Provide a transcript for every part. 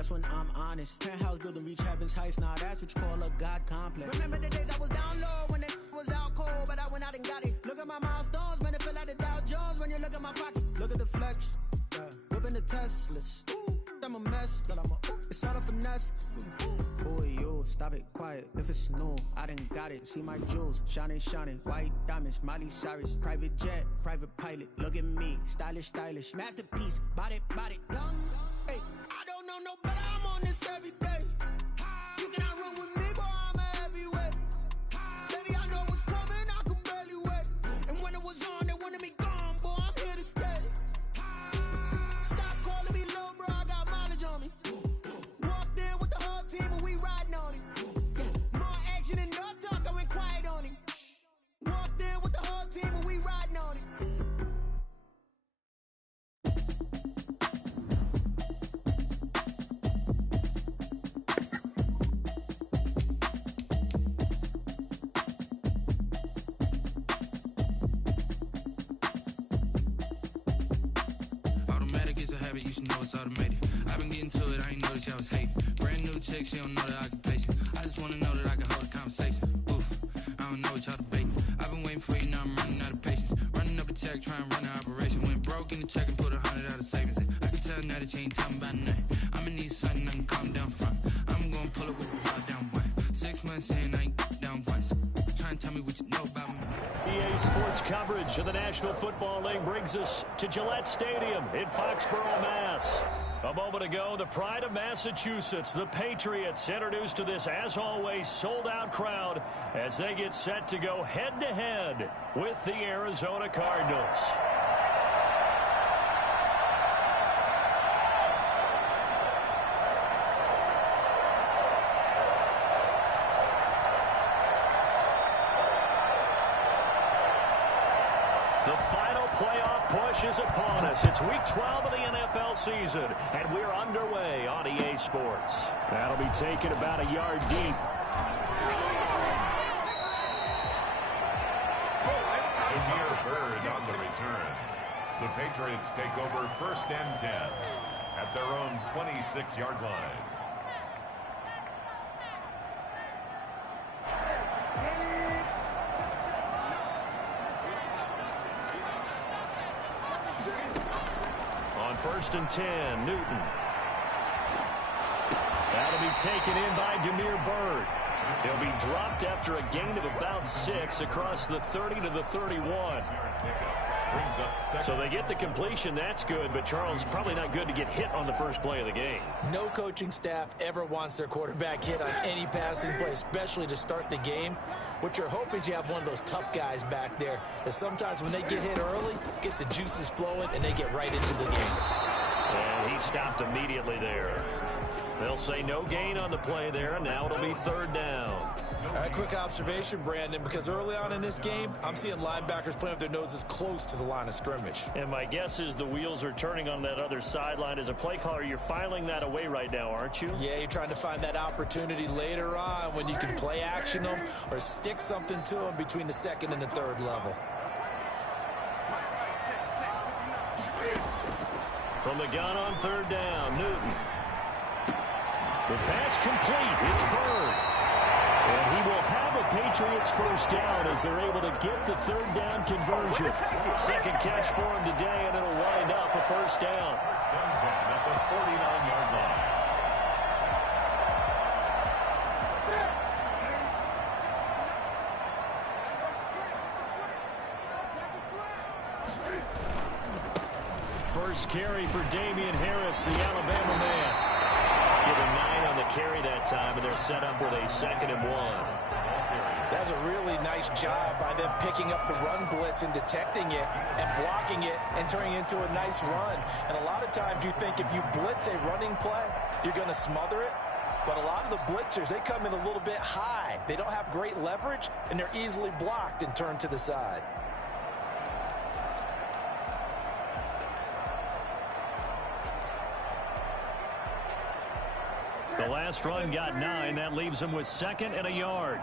that's when I'm honest. Penthouse building, reach heaven's heights, nah, that's what you call a God complex. Remember the days I was down low when it was out cold, but I went out and got it. Look at my milestones, man, it feel like the Dow Jones when you look at my pocket. Look at the flex, whipping the Teslas. I'm a mess, but it's all a finesse. Boy, you, stop it, quiet. If it's new, I done got it. See my jewels, shining, white diamonds, Miley Cyrus. Private jet, private pilot. Look at me, stylish, masterpiece. Body, young. Hey, I don't know no better. I'm on this every day. You cannot run with me, boy. I'm a heavyweight. Baby, I know what's coming. I could barely wait. And when it was on, they wanted me gone, boy. I'm here to stay. Stop calling me little bro. I got mileage on me. Walked in with the whole team and we riding on it. More action and no talk. I went quiet on him. Walked in with the whole team and we riding on it. You should know it's automated. I've been getting to it, I ain't noticed y'all was hating. Brand new chick, she don't know the occupation. I just wanna know that I can hold a conversation. Oof, I don't know what y'all debating. I've been waiting for you, now I'm running out of patience. Running up a check, trying to run an operation. Went broke in the check and put 100 out of savings in. I can tell now that you ain't talking about nothing. I'ma need something I can calm down front. I'm gonna pull it with the bar down one. 6 months in, I ain't down once. Trying to tell me what you know about me. EA Sports coverage of the National Football League brings us to Gillette Stadium in Foxborough, Mass. A moment ago, the pride of Massachusetts, the Patriots, introduced to this, as always, sold-out crowd as they get set to go head-to-head with the Arizona Cardinals. The final playoff push is upon us. It's week 12 of the NFL season, and we're underway on EA Sports. That'll be taken about a yard deep. Demir Bird on the return. The Patriots take over 1st and 10 at their own 26-yard line. On 1st and 10, Newton. That'll be taken in by Demir Bird. He'll be dropped after a gain of about 6 across the 30 to the 31. So they get the completion. That's good, but Charles, probably not good to get hit on the first play of the game. No coaching staff ever wants their quarterback hit on any passing play, especially to start the game. What you're hoping is you have one of those tough guys back there that sometimes when they get hit early, gets the juices flowing and they get right into the game. And he stopped immediately there. They'll say no gain on the play there, and now it'll be 3rd down. All right, quick observation, Brandon, because early on in this game, I'm seeing linebackers playing with their noses close to the line of scrimmage. And my guess is the wheels are turning on that other sideline. As a play caller, you're filing that away right now, aren't you? Yeah, you're trying to find that opportunity later on when you can play action them or stick something to them between the 2nd and the 3rd level. From the gun on 3rd down, Newton. The pass complete. It's Bird. And he will have a Patriots 1st down as they're able to get the 3rd down conversion. 2nd catch for him today, and it'll wind up a 1st down. At the 49-yard line. First carry for Damian Harris, the Alabama man. Given 9 on the carry that time, and they're set up with a 2nd and 1. That's a really nice job by them picking up the run blitz and detecting it and blocking it and turning it into a nice run. And a lot of times you think if you blitz a running play, you're going to smother it. But a lot of the blitzers, they come in a little bit high. They don't have great leverage, and they're easily blocked and turned to the side. The last run got 9. That leaves him with 2nd and a yard.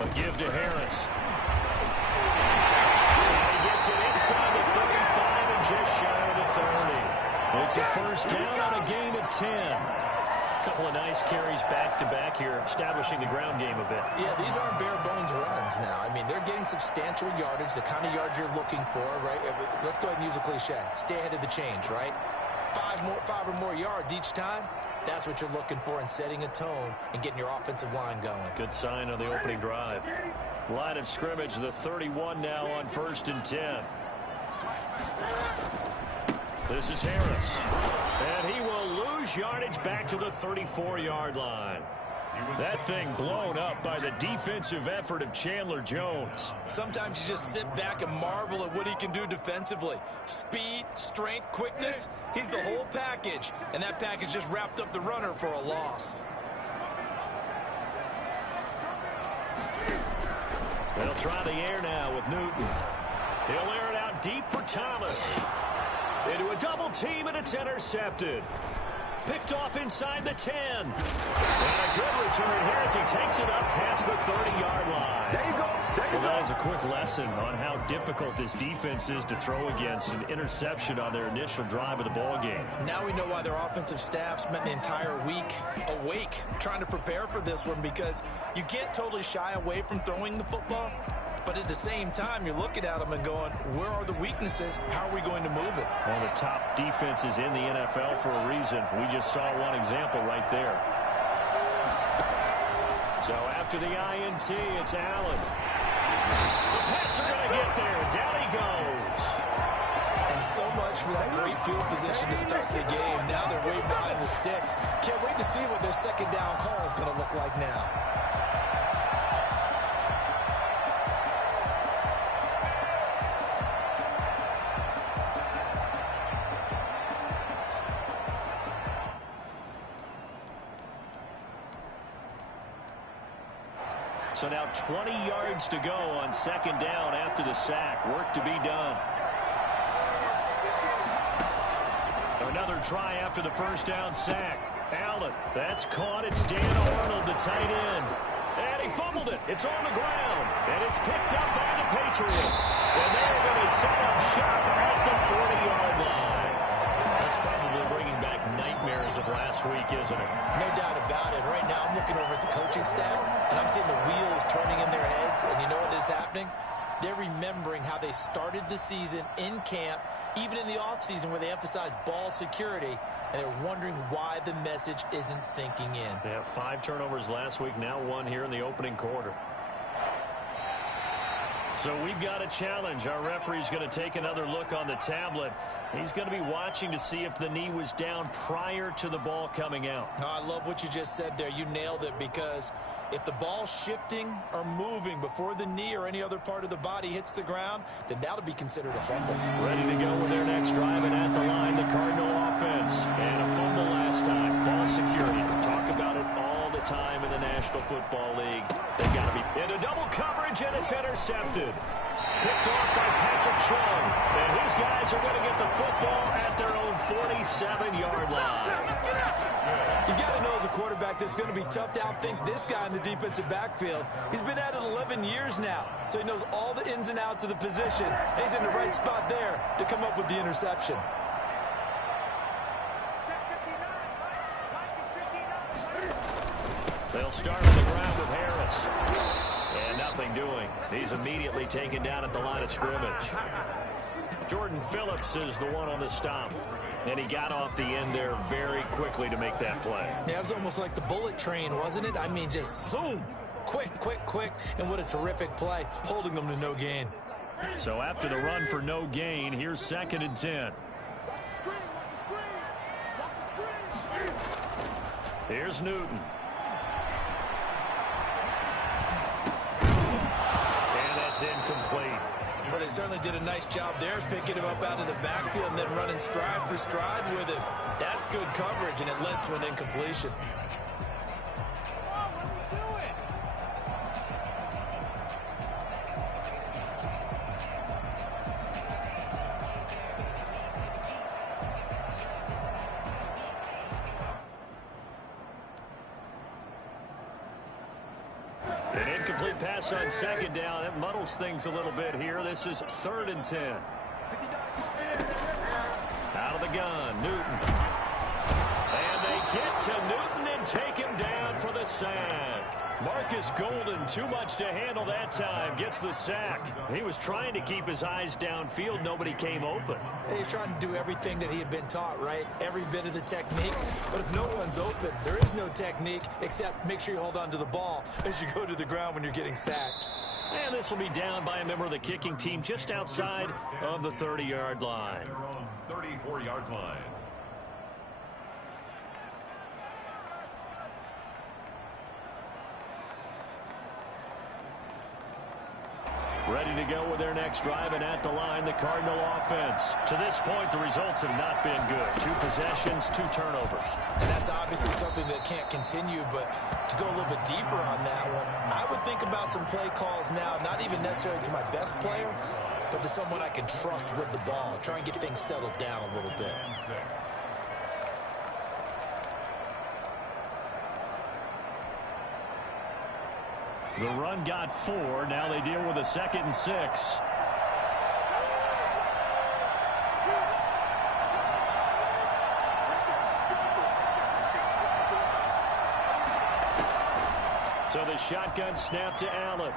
A give to Harris. And he gets it inside the 35 and just shy of the It's a first down on a gain of 10. A couple of nice carries back-to-back here, establishing the ground game a bit. Yeah, these aren't bare-bones runs now. I mean, they're getting substantial yardage, the kind of yards you're looking for, right? Let's go ahead and use a cliche. Stay ahead of the change, right? Five or more yards each time. That's what you're looking for in setting a tone and getting your offensive line going. Good sign on the opening drive. Line of scrimmage, the 31 now on 1st and 10. This is Harris. And he will lose yardage back to the 34-yard line. That thing blown up by the defensive effort of Chandler Jones. Sometimes you just sit back and marvel at what he can do defensively. Speed, strength, quickness, he's the whole package. And that package just wrapped up the runner for a loss. They'll try the air now with Newton. He'll air it out deep for Thomas. Into a double team, and it's intercepted. Picked off inside the 10. And a good return here as he takes it up past the 30-yard line. There you go. Well, that is a quick lesson on how difficult this defense is to throw against. An interception on their initial drive of the ball game. Now we know why their offensive staff spent an entire week awake trying to prepare for this one, because you can't totally shy away from throwing the football. But at the same time, you're looking at them and going, where are the weaknesses? How are we going to move it? One of the top defenses in the NFL for a reason. We just saw one example right there. So after the INT, it's Allen. The Pats are going to get there. Down he goes. And so much for that great field position to start the game. Now they're way behind the sticks. Can't wait to see what their second down call is going to look like now. So now 20 yards to go on second down after the sack. Work to be done. Another try after the first down sack. Allen, that's caught. It's Dan Arnold, the tight end. And he fumbled it. It's on the ground. And it's picked up by the Patriots. And they're going to set up shop at the 40-yard line. That's probably bringing back nightmares of last week, isn't it? No doubt about it. Right now I'm looking over at the coaching staff, and I'm seeing the wheels turning in their heads. And you know what is happening? They're remembering how they started the season in camp, even in the offseason where they emphasized ball security, and they're wondering why the message isn't sinking in. They have 5 turnovers last week, now 1 here in the opening quarter. So we've got a challenge. Our referee's going to take another look on the tablet. He's going to be watching to see if the knee was down prior to the ball coming out. Oh, I love what you just said there. You nailed it, because if the ball's shifting or moving before the knee or any other part of the body hits the ground, then that'll be considered a fumble. Ready to go with their next drive, and at the line, the Cardinal offense. And a fumble last time. Ball security. Talk about it all the time in the National Football League. They've got to be into double coverage, and it's intercepted. Picked off by Patrick Chung. And his guys are going to get the football at their own 47-yard line. You got to know as a quarterback that's going to be tough to outthink this guy in the defensive backfield. He's been at it 11 years now, so he knows all the ins and outs of the position. And he's in the right spot there to come up with the interception. They'll start on the ground with Harris. And nothing doing. He's immediately taken down at the line of scrimmage. Jordan Phillips is the one on the stop. And he got off the end there very quickly to make that play. Yeah, it was almost like the bullet train, wasn't it? I mean, just zoom. Quick, quick, quick. And what a terrific play, holding them to no gain. So after the run for no gain, here's 2nd and 10. Here's Newton. And that's incomplete. Well, they certainly did a nice job there, picking him up out of the backfield and then running stride for stride with it. That's good coverage, and it led to an incompletion. An incomplete pass on 2nd down. That muddles things a little bit here. This is 3rd and 10. Out of the gun, Newton. sack. Marcus Golden, too much to handle that time, gets the sack. He was trying to keep his eyes downfield. Nobody came open. He's trying to do everything that he had been taught, right? Every bit of the technique. But if no one's open, there is no technique except make sure you hold on to the ball as you go to the ground when you're getting sacked. And this will be down by a member of the kicking team just outside of the 30-yard line. 34-yard line. Ready to go with their next drive, and at the line, the Cardinal offense. To this point, the results have not been good. 2 possessions, 2 turnovers. And that's obviously something that can't continue, but to go a little bit deeper on that one, I would think about some play calls now, not even necessarily to my best player, but to someone I can trust with the ball. Try and get things settled down a little bit. The run got 4. Now they deal with a 2nd and 6. So the shotgun snap to Allen.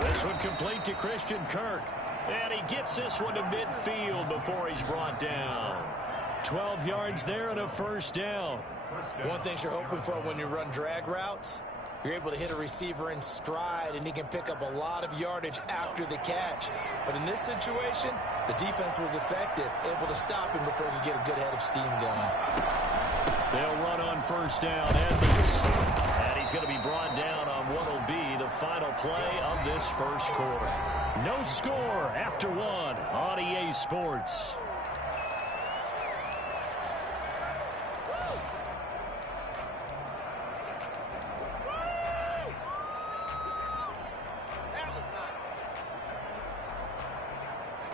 This one complete to Christian Kirk. And he gets this one to midfield before he's brought down. 12 yards there and a first down. One thing you're hoping for when you run drag routes, you're able to hit a receiver in stride, and he can pick up a lot of yardage after the catch. But in this situation, the defense was effective, able to stop him before he could get a good head of steam going. They'll run on first down, Edmonds. And he's going to be brought down on what will be the final play of this first quarter. No score after 1 on EA Sports.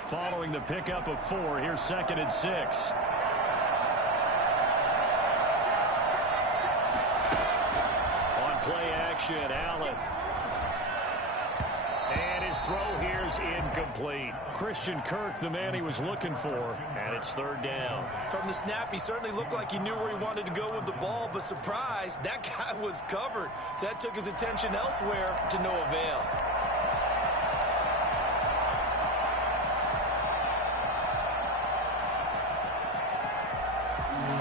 Following the pickup of 4, here's 2nd and 6. On play action, Allen. And his throw here's incomplete. Christian Kirk, the man he was looking for, and it's 3rd down. From the snap, he certainly looked like he knew where he wanted to go with the ball, but surprise, that guy was covered. So that took his attention elsewhere to no avail.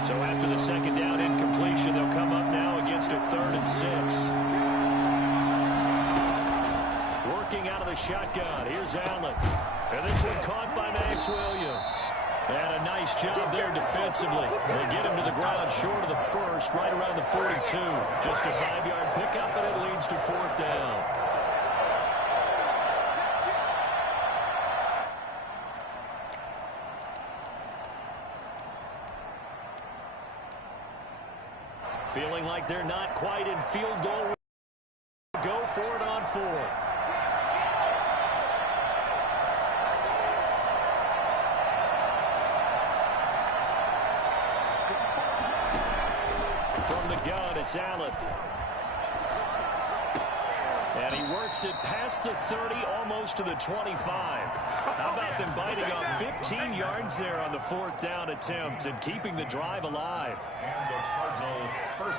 So after the 2nd down incompletion, they'll come up now against a 3rd and 6. Working out of the shotgun. Here's Allen. And this one caught by Max Williams. And a nice job there defensively. They get him to the ground short of the first, right around the 42. Just a 5-yard pickup, and it leads to 4th down. Feeling like they're not quite in field goal. Go for it on 4th. From the gun, it's Allen. And he works it past the 30, almost to the 25. How about them biting off 15 yards there on the 4th down attempt and keeping the drive alive?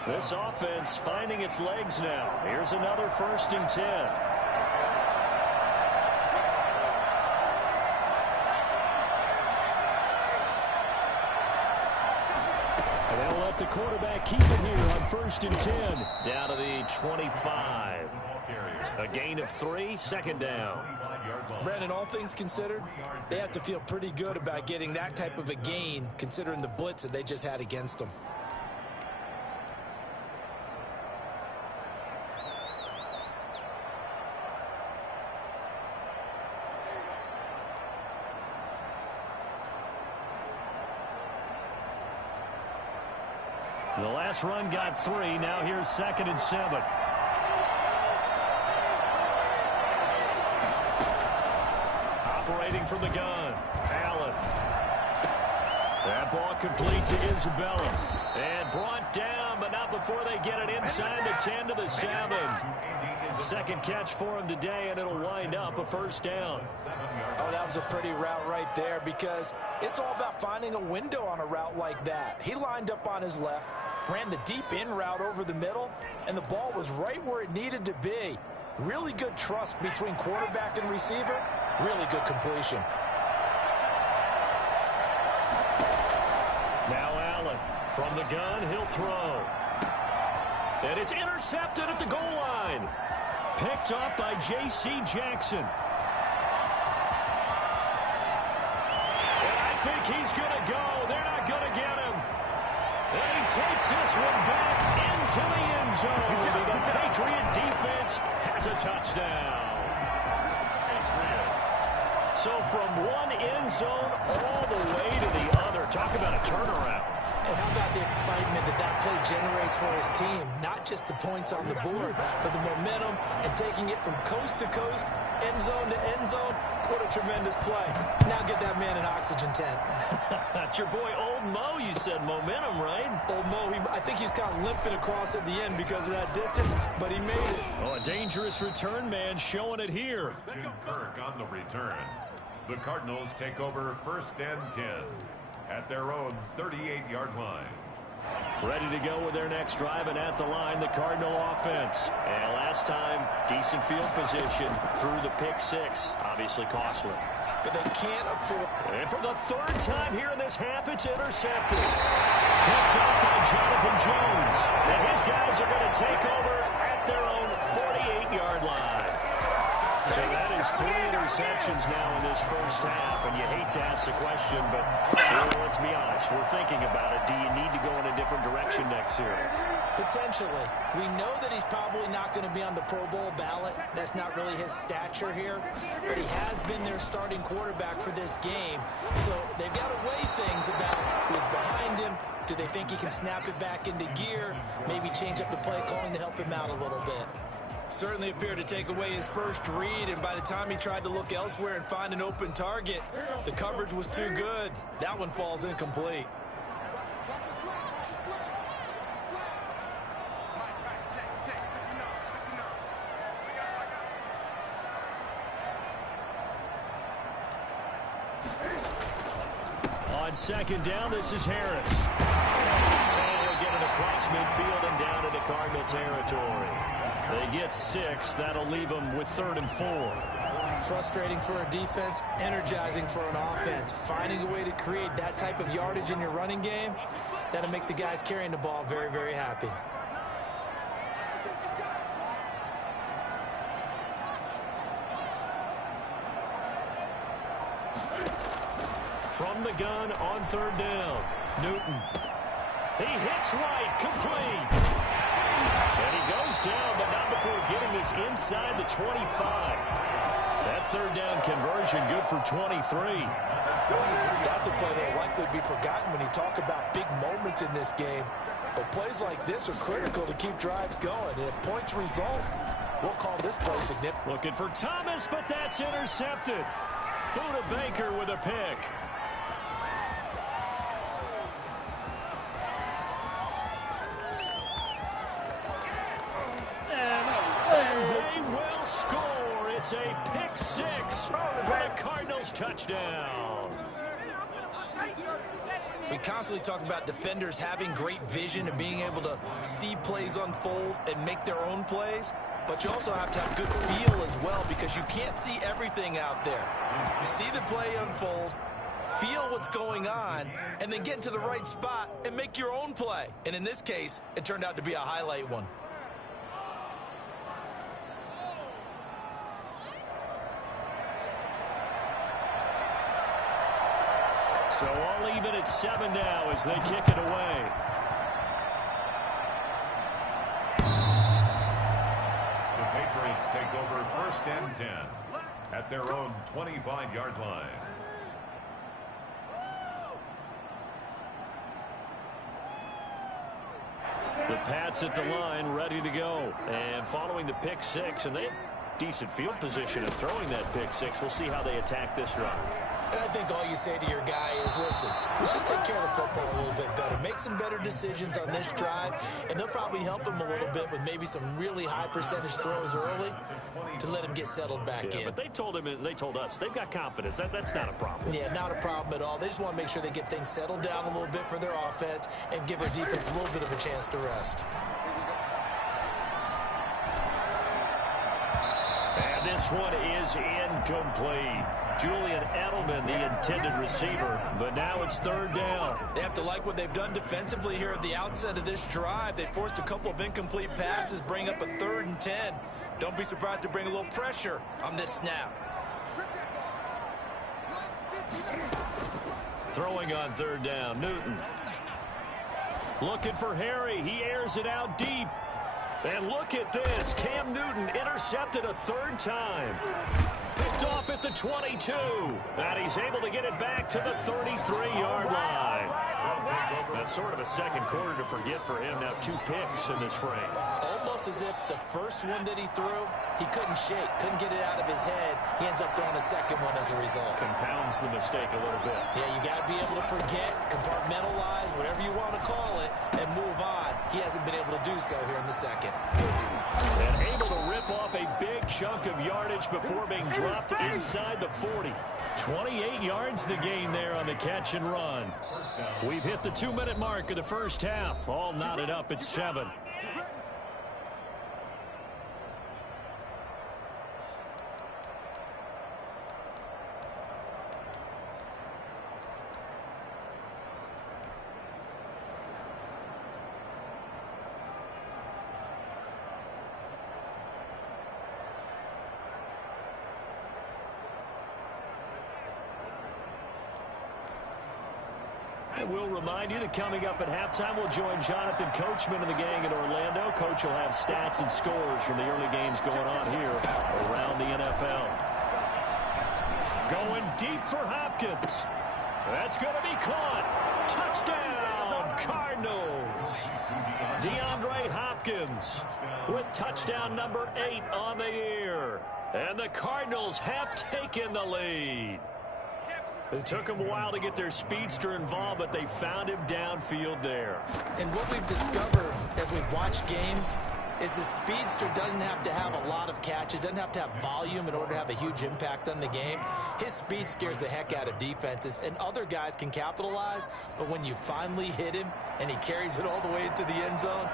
This offense finding its legs now. Here's another 1st and 10. And they'll let the quarterback keep it here on 1st and 10. Down to the 25. A gain of 3, 2nd down. Brandon, all things considered, they have to feel pretty good about getting that type of a gain, considering the blitz that they just had against them. The last run got 3. Now here's 2nd and 7. Operating from the gun, Allen. That ball complete to Isabella. And brought down, but not before they get it inside the 10 to the 7. Second catch for him today, and it'll wind up a first down. Oh, that was a pretty route right there, because it's all about finding a window on a route like that. He lined up on his left, ran the deep in route over the middle, and the ball was right where it needed to be. Really good trust between quarterback and receiver. Really good completion. Now Allen from the gun, he'll throw. And it's intercepted at the goal line. Picked off by J.C. Jackson. And I think he's going to go. They're not going to get him. And he takes this one back into the end zone. The Patriot defense has a touchdown. So from one end zone all the way to the other. Talk about a turnaround. And how about the excitement that play generates for his team? Not just the points on the board, but the momentum and taking it from coast to coast, end zone to end zone. What a tremendous play. Now get that man an oxygen tent. That's your boy Old Mo. You said momentum, right? Old Mo, I think he's kind of limping across at the end because of that distance, but he made it. Oh, a dangerous return man showing it here. Kirk on the return. The Cardinals take over first and 10 at their own 38-yard line. Ready to go with their next drive, and at the line, the Cardinal offense. And last time, decent field position through the pick six. Obviously costly. But they can't afford. And for the third time here in this half, it's intercepted. Picked up by Jonathan Jones. And his guys are going to take over at their own 48-yard line. So that is 3 interceptions now in this first half, and you hate to ask the question, but let's be honest, we're thinking about it. Do you need to go in a different direction next year? Potentially. We know that he's probably not going to be on the Pro Bowl ballot. That's not really his stature here, but he has been their starting quarterback for this game, so they've got to weigh things about who's behind him. Do they think he can snap it back into gear, maybe change up the play calling to help him out a little bit? Certainly appeared to take away his first read, and by the time he tried to look elsewhere and find an open target, the coverage was too good. That one falls incomplete. On second down, this is Harris. And he'll get it across midfield and down into Cardinal territory. They get 6. That'll leave them with 3rd and 4. Frustrating for a defense, energizing for an offense. Finding a way to create that type of yardage in your running game, that'll make the guys carrying the ball very, very happy. From the gun on 3rd down, Newton. He hits right, complete. And he goes down, but not before getting this inside the 25. That 3rd down conversion good for 23. That's a play that will likely be forgotten when you talk about big moments in this game. But plays like this are critical to keep drives going. And if points result, we'll call this play significant. Looking for Thomas, but that's intercepted. Buda Baker with a pick. They will score. It's a pick 6 for the Cardinals touchdown. We constantly talk about defenders having great vision and being able to see plays unfold and make their own plays. But you also have to have good feel as well, because you can't see everything out there. See the play unfold, feel what's going on, and then get into the right spot and make your own play. And in this case, it turned out to be a highlight one. So all even at 7 now as they kick it away. The Patriots take over first and 10 at their own 25-yard line. The Pats at the line, ready to go. And following the pick 6, and they have decent field position of throwing that pick 6. We'll see how they attack this drive. And I think all you say to your guy is, listen, let's just take care of the football a little bit better. Make some better decisions on this drive, and they'll probably help him a little bit with maybe some really high percentage throws early to let him get settled back in. But they told us they've got confidence. That's not a problem. Yeah, not a problem at all. They just want to make sure they get things settled down a little bit for their offense and give their defense a little bit of a chance to rest. And this one is incomplete. Julian Edelman, the intended receiver, but now it's third down. They have to like what they've done defensively here at the outset of this drive. They forced a couple of incomplete passes, bring up a 3rd and 10. Don't be surprised to bring a little pressure on this snap. Throwing on 3rd down, Newton. Looking for Harry. He airs it out deep. And look at this. Cam Newton intercepted a 3rd time. Picked off at the 22. And he's able to get it back to the 33-yard line. That's sort of a second quarter to forget for him. Now 2 picks in this frame. Almost as if the first one that he threw, he couldn't shake, couldn't get it out of his head. He ends up throwing a second one as a result. Compounds the mistake a little bit. Yeah, you got to be able to forget, compartmentalize, whatever you want to call it, and move on. He hasn't been able to do so here in the second. And able to rip off a big chunk of yardage before being dropped inside the 40. 28 yards the gain there on the catch and run. We've hit the 2-minute mark of the first half. All knotted up at 7. I will remind you that coming up at halftime, we'll join Jonathan Coachman and the gang in Orlando. Coach will have stats and scores from the early games going on here around the NFL. Going deep for Hopkins. That's going to be caught. Touchdown, Cardinals. DeAndre Hopkins with touchdown number 8 on the year. And the Cardinals have taken the lead. It took them a while to get their speedster involved, but they found him downfield there. And what we've discovered as we've watched games is the speedster doesn't have to have a lot of catches, doesn't have to have volume in order to have a huge impact on the game. His speed scares the heck out of defenses, and other guys can capitalize, but when you finally hit him and he carries it all the way into the end zone,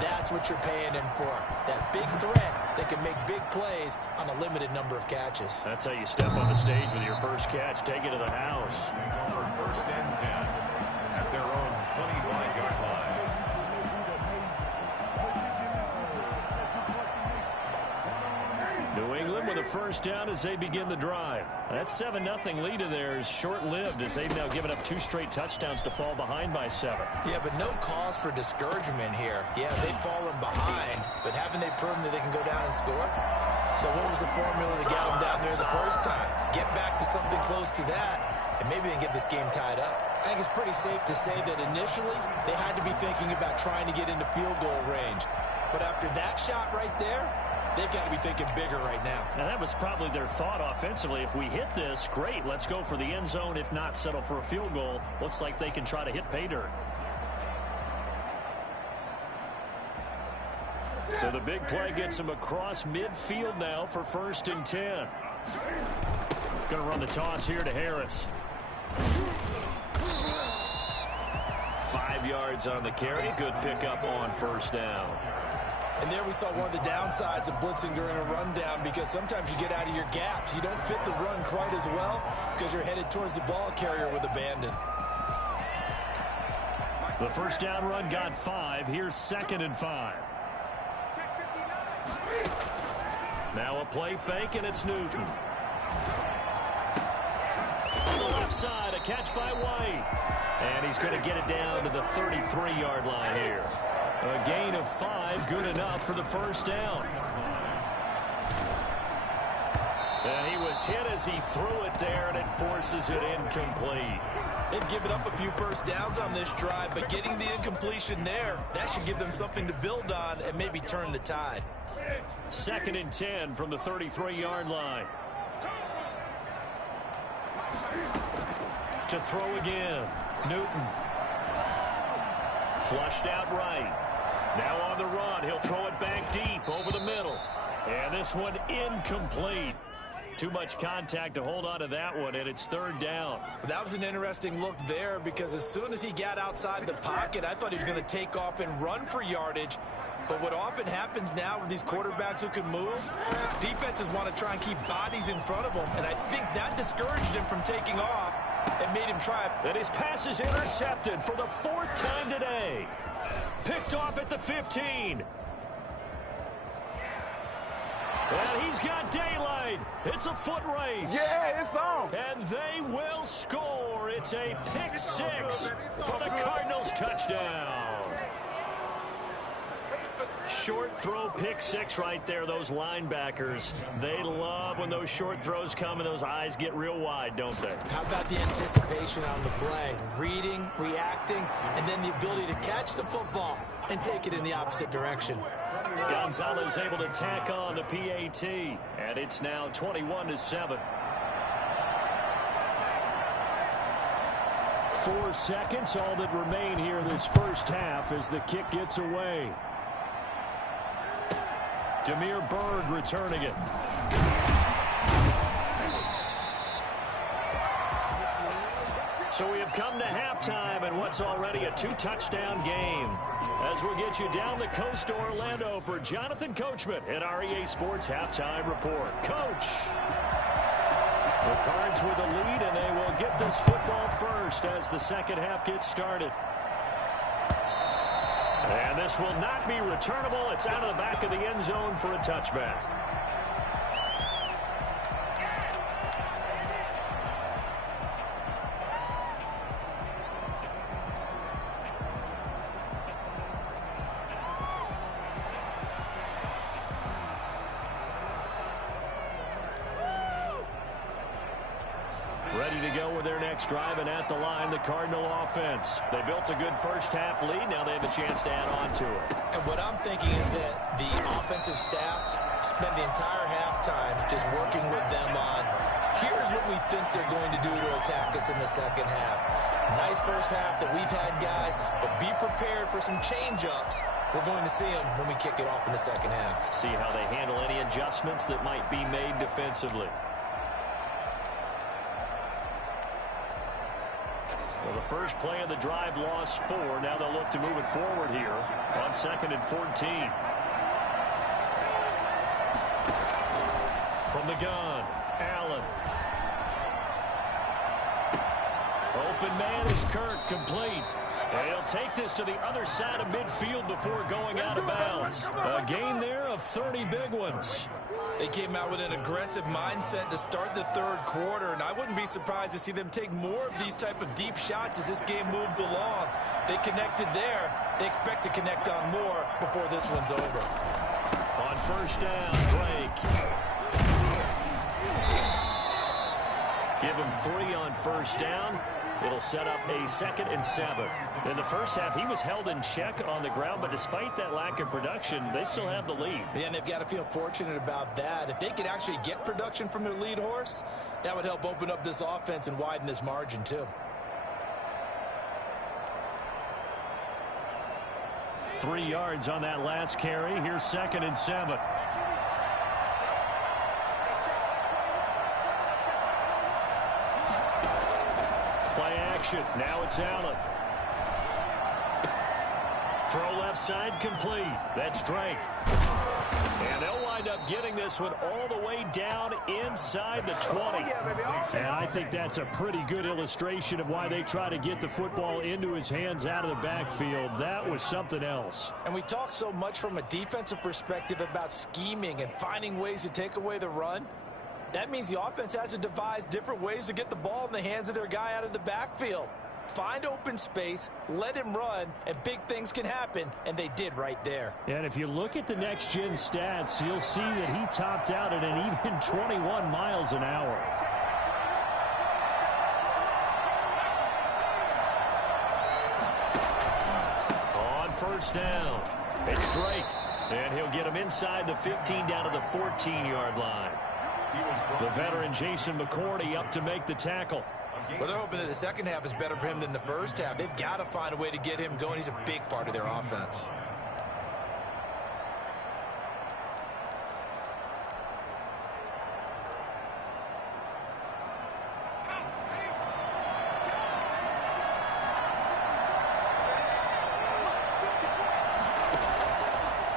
that's what you're paying him for. That big threat that can make big plays on a limited number of catches. That's how you step on the stage with your first catch. Take it to the house. First and 10 at their own 25-yard line. New England with a first down as they begin the drive. That 7-0 lead of theirs short-lived as they've now given up 2 straight touchdowns to fall behind by 7. Yeah, but no cause for discouragement here. Yeah, they've fallen behind, but haven't they proven that they can go down and score? So what was the formula to get them down there the first time? Get back to something close to that, and maybe they can get this game tied up. I think it's pretty safe to say that initially they had to be thinking about trying to get into field goal range. But after that shot right there, they've got to be thinking bigger right now. Now, that was probably their thought offensively. If we hit this, great, let's go for the end zone. If not, settle for a field goal. Looks like they can try to hit pay dirt. So the big play gets him across midfield now for 1st and 10. Going to run the toss here to Harris. 5 yards on the carry. Good pickup on 1st down. And there we saw one of the downsides of blitzing during a rundown, because sometimes you get out of your gaps. You don't fit the run quite as well because you're headed towards the ball carrier with abandon. The first down run got 5. Here's 2nd and 5. Now a play fake, and it's Newton. On the left side, a catch by White. And he's going to get it down to the 33-yard line here. A gain of 5, good enough for the first down. And he was hit as he threw it there, and it forces it incomplete. They've given up a few first downs on this drive, but getting the incompletion there, that should give them something to build on and maybe turn the tide. 2nd and 10 from the 33-yard line. To throw again. Newton. Flushed out right. Now on the run. He'll throw it back deep over the middle. And this one incomplete. Too much contact to hold on to that one, and it's third down. That was an interesting look there because as soon as he got outside the pocket, I thought he was going to take off and run for yardage. But what often happens now with these quarterbacks who can move, defenses want to try and keep bodies in front of them, and I think that discouraged him from taking off and made him try. And his pass is intercepted for the 4th time today. Picked off at the 15. And he's got daylight. It's a foot race. Yeah, it's on. And they will score. It's a pick 6 for the Cardinals touchdown. Short throw pick 6 right there. Those linebackers, they love when those short throws come and those eyes get real wide, don't they? How about the anticipation on the play? Reading, reacting, and then the ability to catch the football and take it in the opposite direction. Gonzalez able to tack on the PAT, and it's now 21-7. 4 seconds, all that remain here this first half as the kick gets away. Demir Bird returning it. So we have come to halftime in what's already a 2-touchdown game. As we'll get you down the coast to Orlando for Jonathan Coachman at our EA Sports Halftime Report. Coach! The Cards with the lead, and they will get this football first as the second half gets started. And this will not be returnable. It's out of the back of the end zone for a touchback. Ready to go with their next drive, and at the line, the Cardinal offense. They built a good first half lead. Now they have a chance to add on to it. And what I'm thinking is that the offensive staff spent the entire halftime just working with them on, here's what we think they're going to do to attack us in the second half. Nice first half that we've had, guys, but be prepared for some change-ups. We're going to see them when we kick it off in the second half. See how they handle any adjustments that might be made defensively. Well, the first play of the drive lost 4. Now they'll look to move it forward here on 2nd and 14. From the gun, Allen. Open man is Kirk, complete. And he'll take this to the other side of midfield before going out of bounds. A gain there of 30 big ones. They came out with an aggressive mindset to start the third quarter, and I wouldn't be surprised to see them take more of these type of deep shots as this game moves along. They connected there. They expect to connect on more before this one's over. On first down, Drake. Give him 3 on first down. It'll set up a 2nd and 7. In the first half, he was held in check on the ground, but despite that lack of production, they still have the lead. Yeah, and they've got to feel fortunate about that. If they could actually get production from their lead horse, that would help open up this offense and widen this margin, too. 3 yards on that last carry. Here's 2nd and 7. Play action. Now it's Allen. Throw left side complete. That's Drake. And they'll wind up getting this one all the way down inside the 20. And I think that's a pretty good illustration of why they try to get the football into his hands out of the backfield. That was something else. And we talk so much from a defensive perspective about scheming and finding ways to take away the run. That means the offense has to devise different ways to get the ball in the hands of their guy out of the backfield. Find open space, let him run, and big things can happen, and they did right there. And if you look at the next-gen stats, you'll see that he topped out at an even 21 miles an hour. On first down, it's Drake, and he'll get him inside the 15 down to the 14-yard line. The veteran Jason McCourty up to make the tackle. Well, they're hoping that the second half is better for him than the first half. They've got to find a way to get him going. He's a big part of their offense.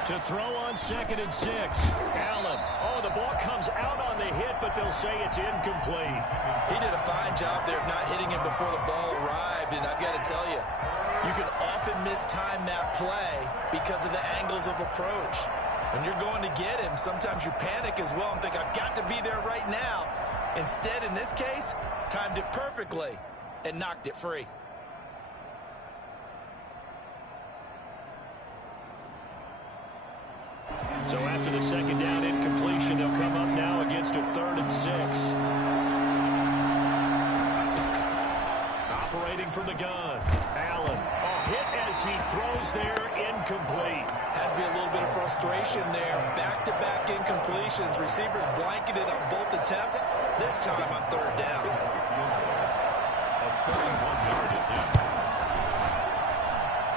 To throw on 2nd and 6. Allen. Oh, the ball comes out on the hit, but they'll say it's incomplete. He did a fine job there of not hitting him before the ball arrived, and I've got to tell you, you can often mistime that play because of the angles of approach. When you're going to get him, sometimes you panic as well and think, I've got to be there right now. Instead, in this case, timed it perfectly and knocked it free. So after the second down incompletion, they'll come up now against a 3rd and 6. Operating from the gun. Allen. A hit as he throws there, incomplete. Has to be a little bit of frustration there. Back-to-back incompletions. Receivers blanketed on both attempts. This time on 3rd down. A 31-yard attempt.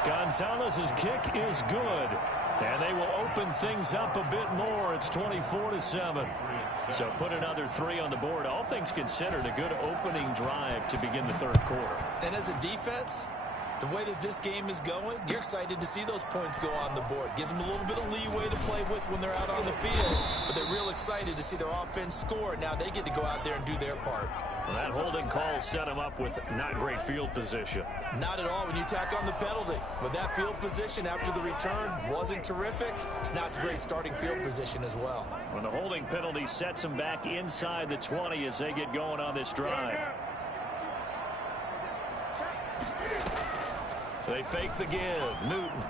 Gonzalez's kick is good. And they will open things up a bit more. It's 24-7. So put another 3 on the board. All things considered, a good opening drive to begin the 3rd quarter. And as a defense, the way that this game is going, you're excited to see those points go on the board. Gives them a little bit of leeway to play with when they're out on the field. But they're real excited to see their offense score. Now they get to go out there and do their part. Well, that holding call set him up with not great field position. Not at all when you tack on the penalty. With that field position after the return wasn't terrific, it's not a great starting field position as well. When the holding penalty sets them back inside the 20 as they get going on this drive. They fake the give. Newton.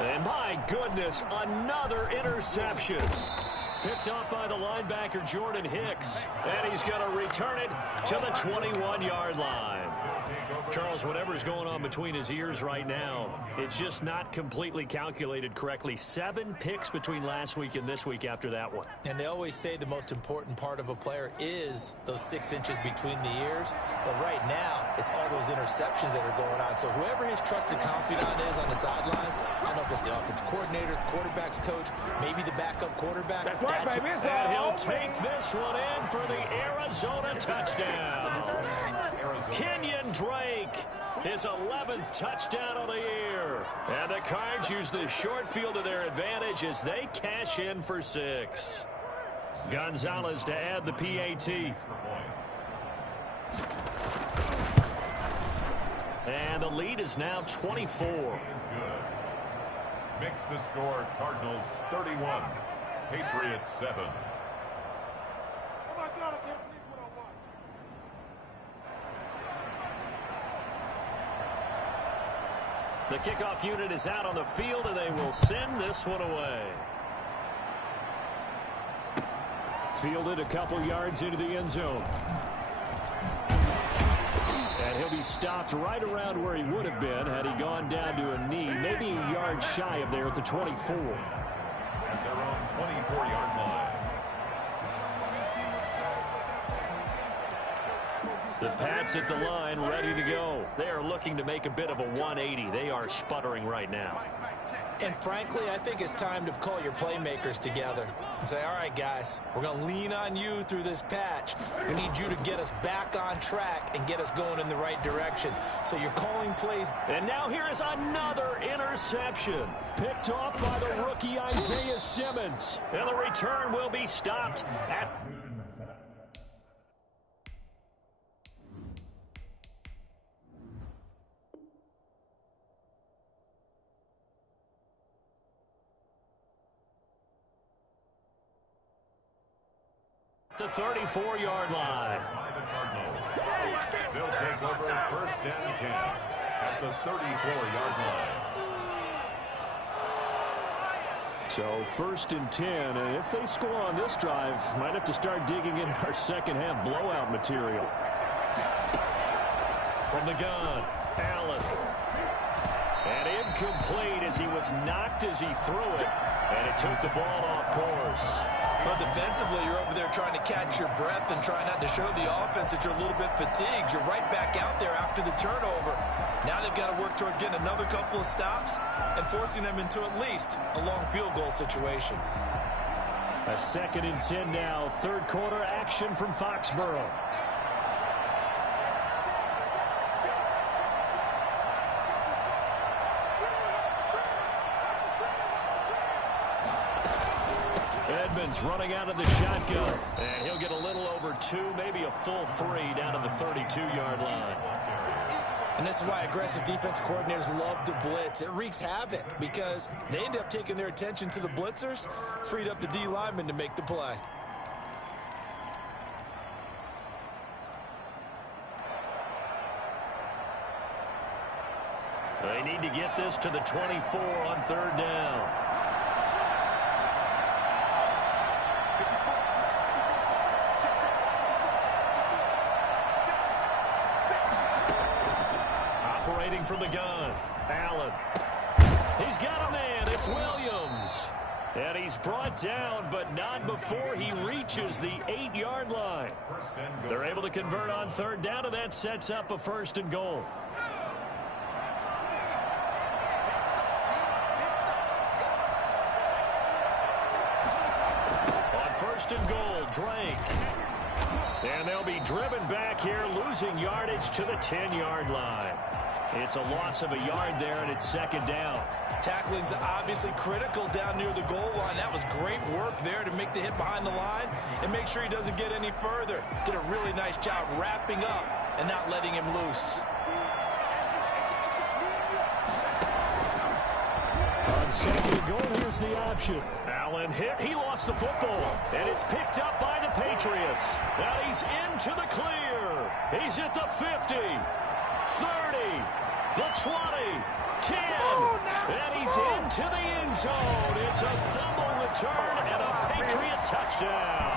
And my goodness, another interception. Picked up by the linebacker, Jordan Hicks. And he's going to return it to the 21-yard line. Charles, whatever's going on between his ears right now, it's just not completely calculated correctly. 7 picks between last week and this week after that one. And they always say the most important part of a player is those 6 inches between the ears. But right now, it's all those interceptions that are going on. So whoever his trusted confidant is on the sidelines, I don't know if it's the offensive coordinator, the quarterback's coach, maybe the backup quarterback. That's right, baby. It's And all he'll take this one in for the Arizona touchdown. Kenyon Drake, his 11th touchdown of the year. And the Cards use the short field to their advantage as they cash in for 6. Gonzalez to add the PAT. And the lead is now 24. Makes the score Cardinals 31, Patriots 7. Oh my God, I can't believe what I watched. The kickoff unit is out on the field, and they will send this one away. Fielded a couple yards into the end zone. And he'll be stopped right around where he would have been had he gone down to a knee, maybe a yard shy of there at the 24. At their own 24-yard line. The Pats at the line, ready to go. They are looking to make a bit of a 180. They are sputtering right now. And frankly, I think it's time to call your playmakers together and say, all right, guys, we're going to lean on you through this patch. We need you to get us back on track and get us going in the right direction. So you're calling plays. And now here is another interception. Picked off by the rookie Isaiah Simmons. And the return will be stopped at... the 34-yard line. They'll take over 1st and 10 at the 34-yard line. So 1st and 10, and if they score on this drive, might have to start digging in our second half blowout material. From the gun, Allen. And incomplete as he was knocked as he threw it. And it took the ball off course. Well, defensively, you're over there trying to catch your breath and try not to show the offense that you're a little bit fatigued. You're right back out there after the turnover. Now they've got to work towards getting another couple of stops and forcing them into at least a long field goal situation. A 2nd and 10 now. Third quarter action from Foxborough. Edmonds running out of the shotgun. And he'll get a little over 2, maybe a full 3 down to the 32-yard line. And this is why aggressive defense coordinators love to blitz. It wreaks havoc because they end up taking their attention to the blitzers, freed up the D lineman to make the play. They need to get this to the 24 on 3rd down. Operating from the gun, Allen. He's got a man. It's Williams. And he's brought down, but not before he reaches the 8-yard line. They're able to convert on 3rd down, and that sets up a 1st and goal. On 1st and goal, Drake. And they'll be driven back here, losing yardage to the 10-yard line. It's a loss of a yard there, and it's 2nd down. Tackling's obviously critical down near the goal line. That was great work there to make the hit behind the line and make sure he doesn't get any further. Did a really nice job wrapping up and not letting him loose. On 2nd and goal, here's the option. Allen hit. He lost the football, and it's picked up by the Patriots. Now he's into the clear. He's at the 50. 30, the 20, 10, and he's into the end zone. It's a fumble return and a Patriot touchdown.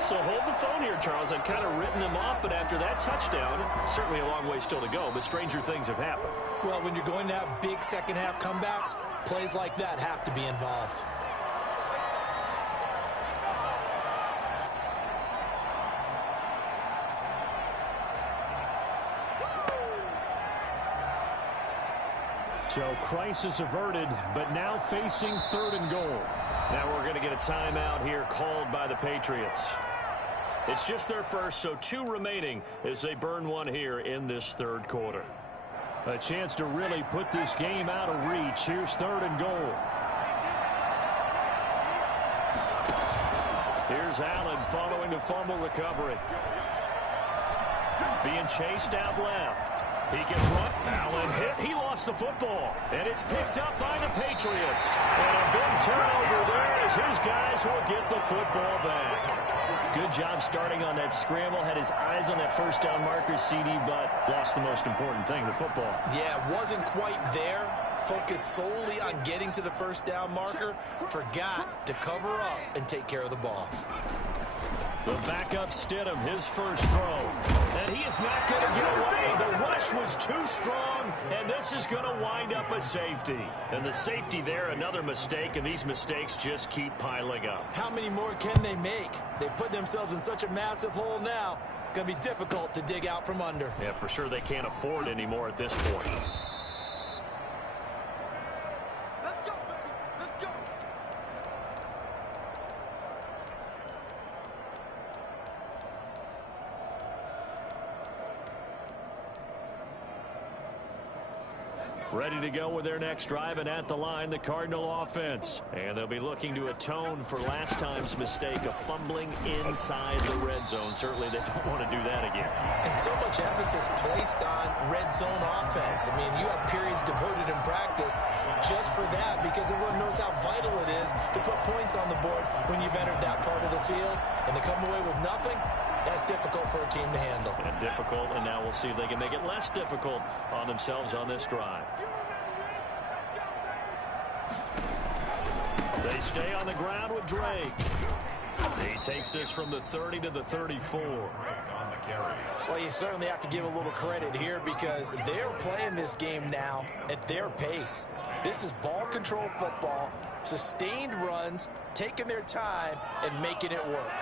So hold the phone here, Charles. I've kind of written him off, but after that touchdown, certainly a long way still to go, but stranger things have happened. Well, when you're going to have big second-half comebacks, plays like that have to be involved. So crisis averted, but now facing 3rd and goal. Now we're going to get a timeout here called by the Patriots. It's just their first, so 2 remaining as they burn 1 here in this 3rd quarter. A chance to really put this game out of reach. Here's 3rd and goal. Here's Allen following the fumble recovery. Being chased out left. He can run. Allen hit. He lost the football. And it's picked up by the Patriots. And a big turnover there as his guys will get the football back. Good job starting on that scramble. Had his eyes on that 1st down marker, CD, but lost the most important thing, the football. Yeah, wasn't quite there. Focused solely on getting to the 1st down marker. Forgot to cover up and take care of the ball. The backup Stidham, his first throw. And he is not going to get away. The rush was too strong, and this is going to wind up a safety. And the safety there, another mistake, and these mistakes just keep piling up. How many more can they make? They put themselves in such a massive hole now. Going to be difficult to dig out from under. Yeah, for sure they can't afford anymore at this point. Ready to go with their next drive, and at the line, the Cardinal offense. And they'll be looking to atone for last time's mistake of fumbling inside the red zone. Certainly they don't want to do that again. And so much emphasis placed on red zone offense. I mean, you have periods devoted in practice just for that because everyone knows how vital it is to put points on the board when you've entered that part of the field. And to come away with nothing, that's difficult for a team to handle. And difficult, and now we'll see if they can make it less difficult on themselves on this drive. They stay on the ground with Drake. He takes this from the 30 to the 34. Well, you certainly have to give a little credit here because they're playing this game now at their pace. This is ball control football, sustained runs, taking their time, and making it work.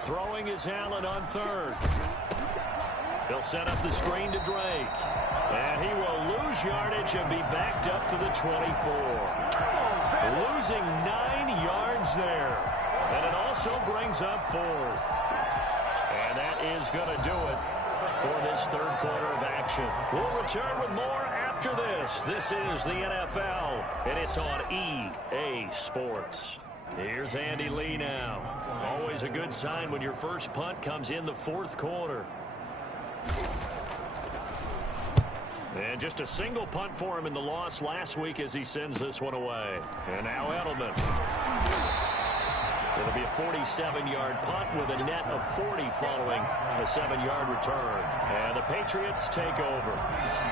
Throwing is Allen on third. He'll set up the screen to Drake. And he will lose yardage and be backed up to the 24. Losing 9 yards there. And it also brings up fourth. And that is going to do it for this third quarter of action. We'll return with more after this. This is the NFL, and it's on EA Sports. Here's Andy Lee now. Always a good sign when your first punt comes in the fourth quarter. And just a single punt for him in the loss last week as he sends this one away. And now Edelman. It'll be a 47-yard punt with a net of 40 following a 7-yard return. And the Patriots take over.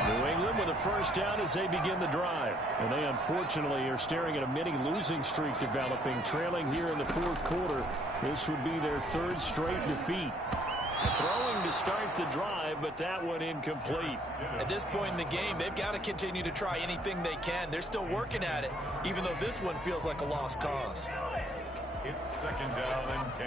New England with a first down as they begin the drive. And they unfortunately are staring at a mini losing streak developing, trailing here in the fourth quarter. This would be their third straight defeat. Throwing to start the drive, but that one incomplete. At this point in the game, they've got to continue to try anything they can. They're still working at it, even though this one feels like a lost cause. It's second down and 10.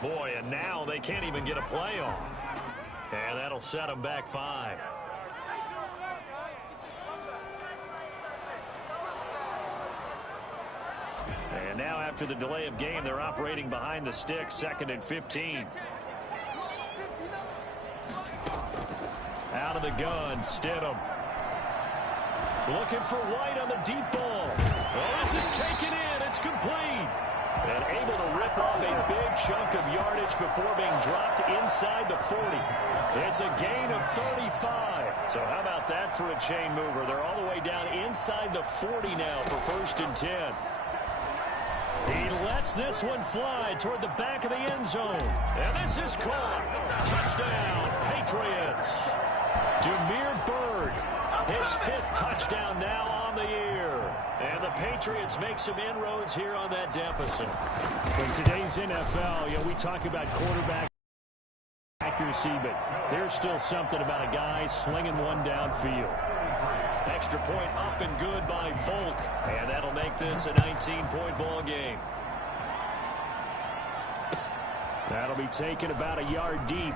Boy, and now they can't even get a play off. And that'll set them back 5. And now after the delay of game, they're operating behind the sticks, 2nd and 15. Out of the gun, Stidham. Looking for White on the deep ball. Oh, this is taken in. It's complete. And able to rip off a big chunk of yardage before being dropped inside the 40. It's a gain of 35. So how about that for a chain mover? They're all the way down inside the 40 now for 1st and 10. He lets this one fly toward the back of the end zone. And this is caught. Touchdown, Patriots. Demir Byrd, his 5th touchdown now on the year. And the Patriots make some inroads here on that deficit. In today's NFL, we talk about quarterback accuracy, but there's still something about a guy slinging one downfield. Extra point up and good by Volk. And that'll make this a 19-point ball game. That'll be taken about a yard deep.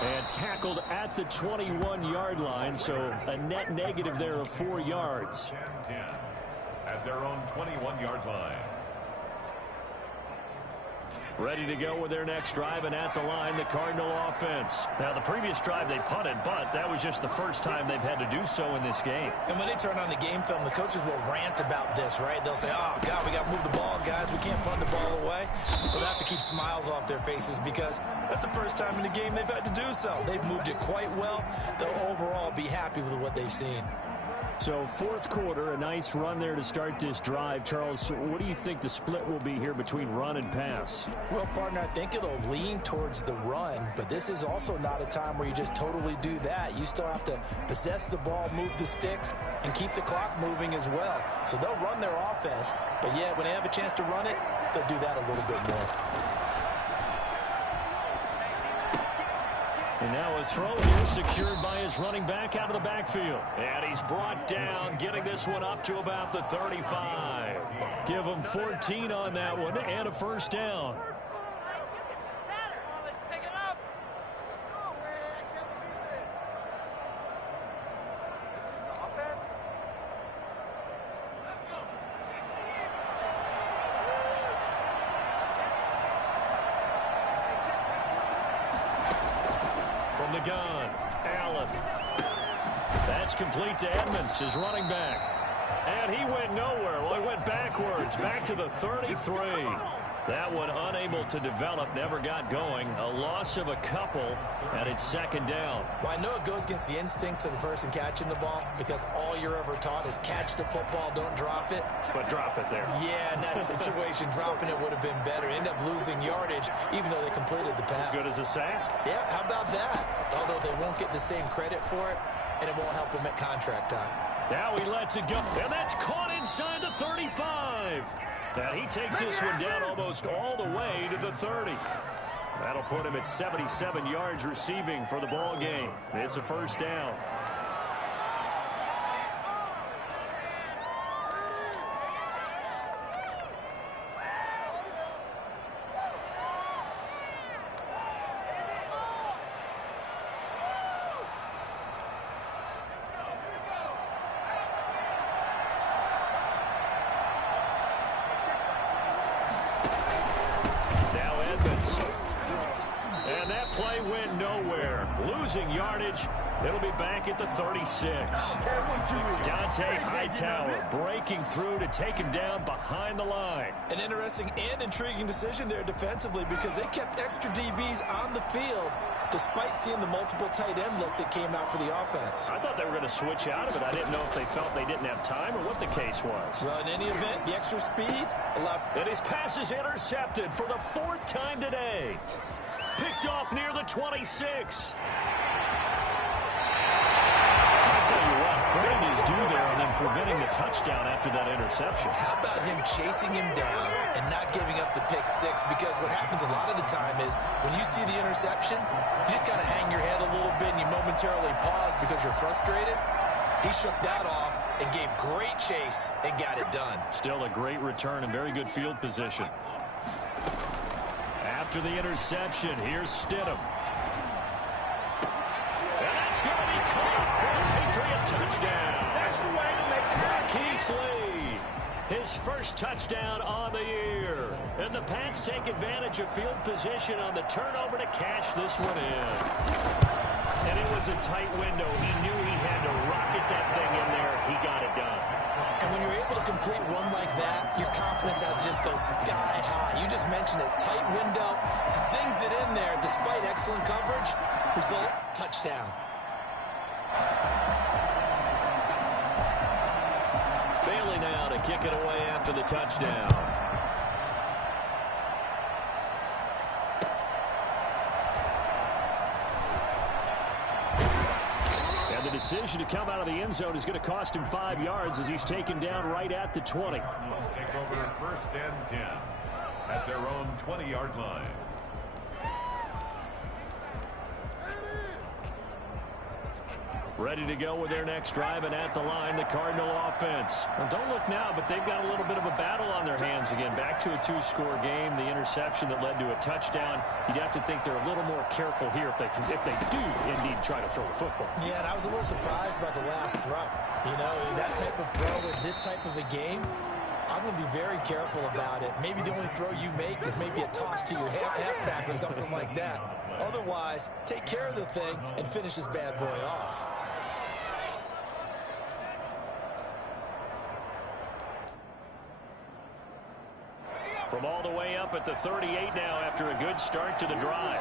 And tackled at the 21-yard line, so a net negative there of 4 yards. 10-10 at their own 21-yard line. Ready to go with their next drive, and at the line, the Cardinal offense. Now, the previous drive they punted, but that was just the first time they've had to do so in this game. And when they turn on the game film, the coaches will rant about this, right? They'll say, oh, God, we got to move the ball, guys. We can't punt the ball away. They'll have to keep smiles off their faces because that's the first time in the game they've had to do so. They've moved it quite well. They'll overall be happy with what they've seen. So, fourth quarter, a nice run there to start this drive. Charles, what do you think the split will be here between run and pass? Well, partner, I think it'll lean towards the run, but this is also not a time where you just totally do that. You still have to possess the ball, move the sticks, and keep the clock moving as well. So they'll run their offense, but yeah, when they have a chance to run it, they'll do that a little bit more. And now a throw here secured by his running back out of the backfield. And he's brought down, getting this one up to about the 35. Give him 14 on that one and a first down. From the gun, Allen. That's complete to Edmonds, his running back. And he went nowhere. Well, he went backwards, back to the 33. That one unable to develop, never got going. A loss of a couple, and it's second down. Well, I know it goes against the instincts of the person catching the ball because all you're ever taught is catch the football, don't drop it. But drop it there. Yeah, in that situation, dropping it would have been better. End up losing yardage, even though they completed the pass. As good as a sack. Yeah, how about that? Although they won't get the same credit for it, and it won't help them at contract time. Now he lets it go, and that's caught inside the 35. And he takes this one down almost all the way to the 30. That'll put him at 77 yards receiving for the ball game. It's a first down. Losing yardage. It'll be back at the 36. Dante Hightower breaking through to take him down behind the line. An interesting and intriguing decision there defensively because they kept extra DBs on the field despite seeing the multiple tight end look that came out for the offense. I thought they were going to switch out of it. I didn't know if they felt they didn't have time or what the case was. Well, in any event, the extra speed allowed. And his pass is intercepted for the 4th time today. Picked off near the 26. I'll tell you what, credit is due there on them preventing the touchdown after that interception. How about him chasing him down and not giving up the pick six? Because what happens a lot of the time is when you see the interception, you just kind of hang your head a little bit and you momentarily pause because you're frustrated. He shook that off and gave great chase and got it done. Still a great return and very good field position. After the interception, here's Stidham. And that's going to be caught for a Patriot touchdown. That's the way to make Marquise Lee, his first touchdown on the year. And the Pats take advantage of field position on the turnover to cash this one in. And it was a tight window. He knew he had to rocket that thing in there. He got it done. And when you're able to complete one like that, your confidence has to just go sky high. You just mentioned it. Tight window, zings it in there despite excellent coverage. Result, touchdown. Bailey now to kick it away after the touchdown. The decision to come out of the end zone is going to cost him 5 yards as he's taken down right at the 20. Let's take over 1st and 10 at their own 20-yard line. Ready to go with their next drive, and at the line, the Cardinal offense. Well, don't look now, but they've got a little bit of a battle on their hands again. Back to a 2-score game, the interception that led to a touchdown. You'd have to think they're a little more careful here if they do indeed try to throw the football. Yeah, and I was a little surprised by the last throw. You know, that type of throw in this type of a game, I'm going to be very careful about it. Maybe the only throw you make is maybe a toss to your halfback or something like that. Otherwise, take care of the thing and finish this bad boy off. From all the way up at the 38 now after a good start to the drive.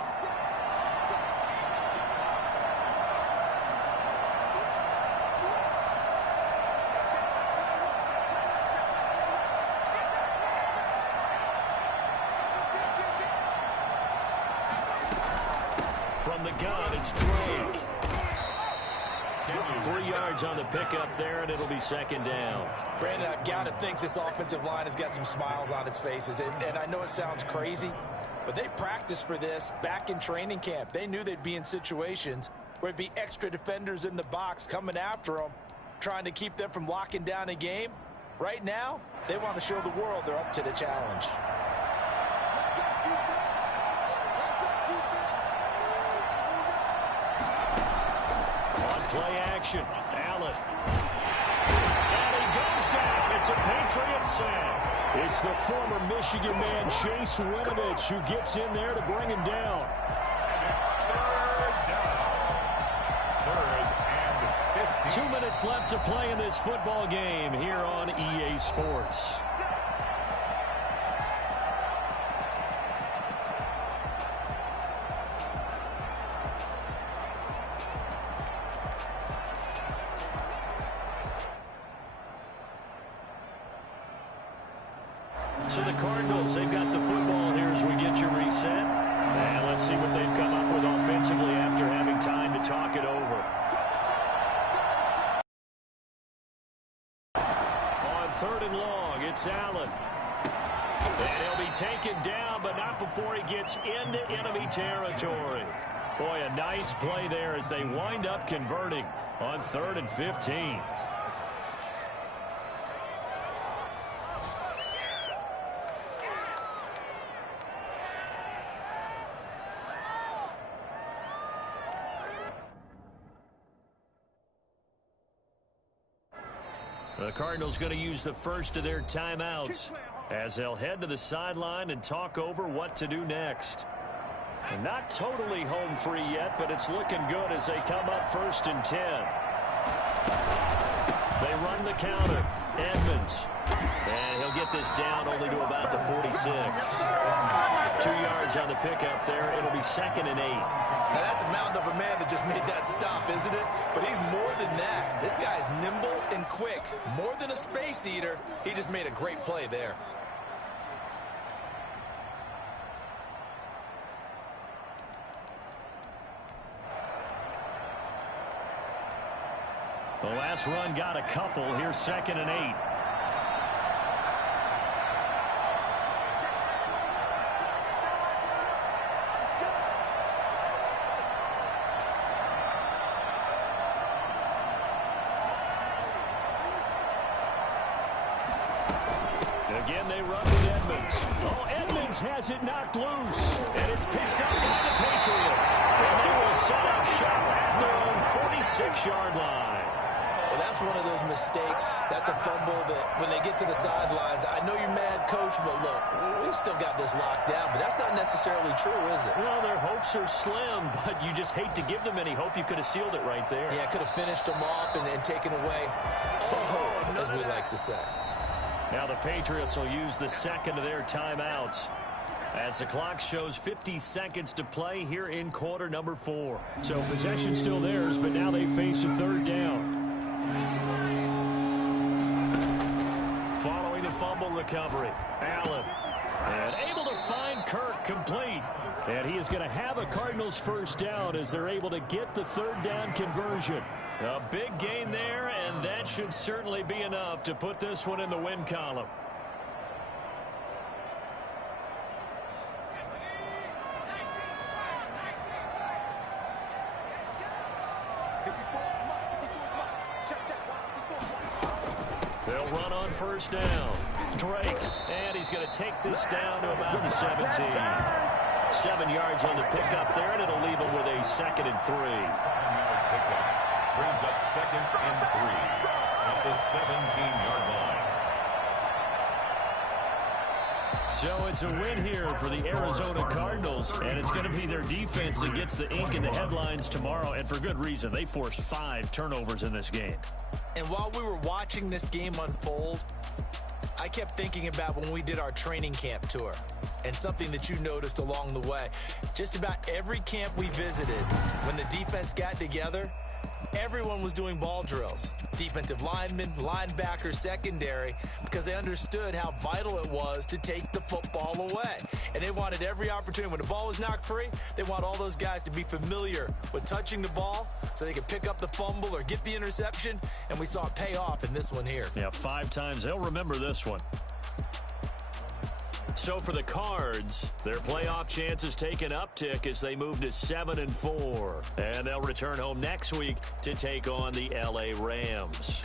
From the gun, it's Drake. 3 yards on the pickup there, and it'll be second down. Brandon, I've got to think this offensive line has got some smiles on its faces. And I know it sounds crazy, but they practiced for this back in training camp. They knew they'd be in situations where it'd be extra defenders in the box coming after them, trying to keep them from locking down a game. Right now, they want to show the world they're up to the challenge. On play action, Allen. And he goes down. It's a Patriot sack. It's the former Michigan man, Chase Winovich, who gets in there to bring him down. It's 3rd down. 2 minutes left to play in this football game here on EA Sports. So the Cardinals, they've got the football here as we get you reset. And let's see what they've come up with offensively after having time to talk it over. On 3rd and long, it's Allen. And he'll be taken down, but not before he gets into enemy territory. Boy, a nice play there as they wind up converting on 3rd and 15. The Cardinals going to use the first of their timeouts as they'll head to the sideline and talk over what to do next. And not totally home free yet, but it's looking good as they come up 1st and 10. They run the counter. Edmonds. And he'll get this down only to about the 46. 2 yards on the pickup there. It'll be 2nd and 8. Now that's a mountain of a man that just made that stop, isn't it? But he's more than that. This guy's nimble and quick. More than a space eater. He just made a great play there. The last run got a couple. Here's 2nd and 8. Again, they run with Edmonds. Oh, Edmonds has it knocked loose. And it's picked up by the Patriots. And they will set up shop at their own 46-yard line. Well, that's one of those mistakes. That's a fumble that when they get to the sidelines, I know you're mad, Coach, but look, we've still got this locked down. But that's not necessarily true, is it? Well, their hopes are slim, but you just hate to give them any hope. You could have sealed it right there. Yeah, could have finished them off and taken away all hope, as we like to say. Now the Patriots will use the second of their timeouts as the clock shows 50 seconds to play here in quarter number 4. So possession still theirs, but now they face a 3rd down. Following the fumble recovery, Allen. And able to find Kirk complete. And he is going to have a Cardinals 1st down as they're able to get the 3rd down conversion. A big gain there, and that should certainly be enough to put this one in the win column. They'll run on 1st down. Drake, and he's going to take this down to about the 17. 7 yards on the pickup there, and it'll leave him with a 2nd and 3. 7-yard pickup brings up 2nd and 3 at the 17-yard line. So it's a win here for the Arizona Cardinals, and it's going to be their defense that gets the ink in the headlines tomorrow, and for good reason. They forced 5 turnovers in this game. And while we were watching this game unfold, I kept thinking about when we did our training camp tour and something that you noticed along the way. Just about every camp we visited, when the defense got together, everyone was doing ball drills. Defensive linemen, linebackers, secondary, because they understood how vital it was to take the football away. And they wanted every opportunity. When the ball was knocked free, they want all those guys to be familiar with touching the ball so they could pick up the fumble or get the interception. And we saw it pay off in this one here. Yeah, 5 times. They'll remember this one. So for the Cards, their playoff chances take an uptick as they move to 7-4. And they'll return home next week to take on the LA Rams.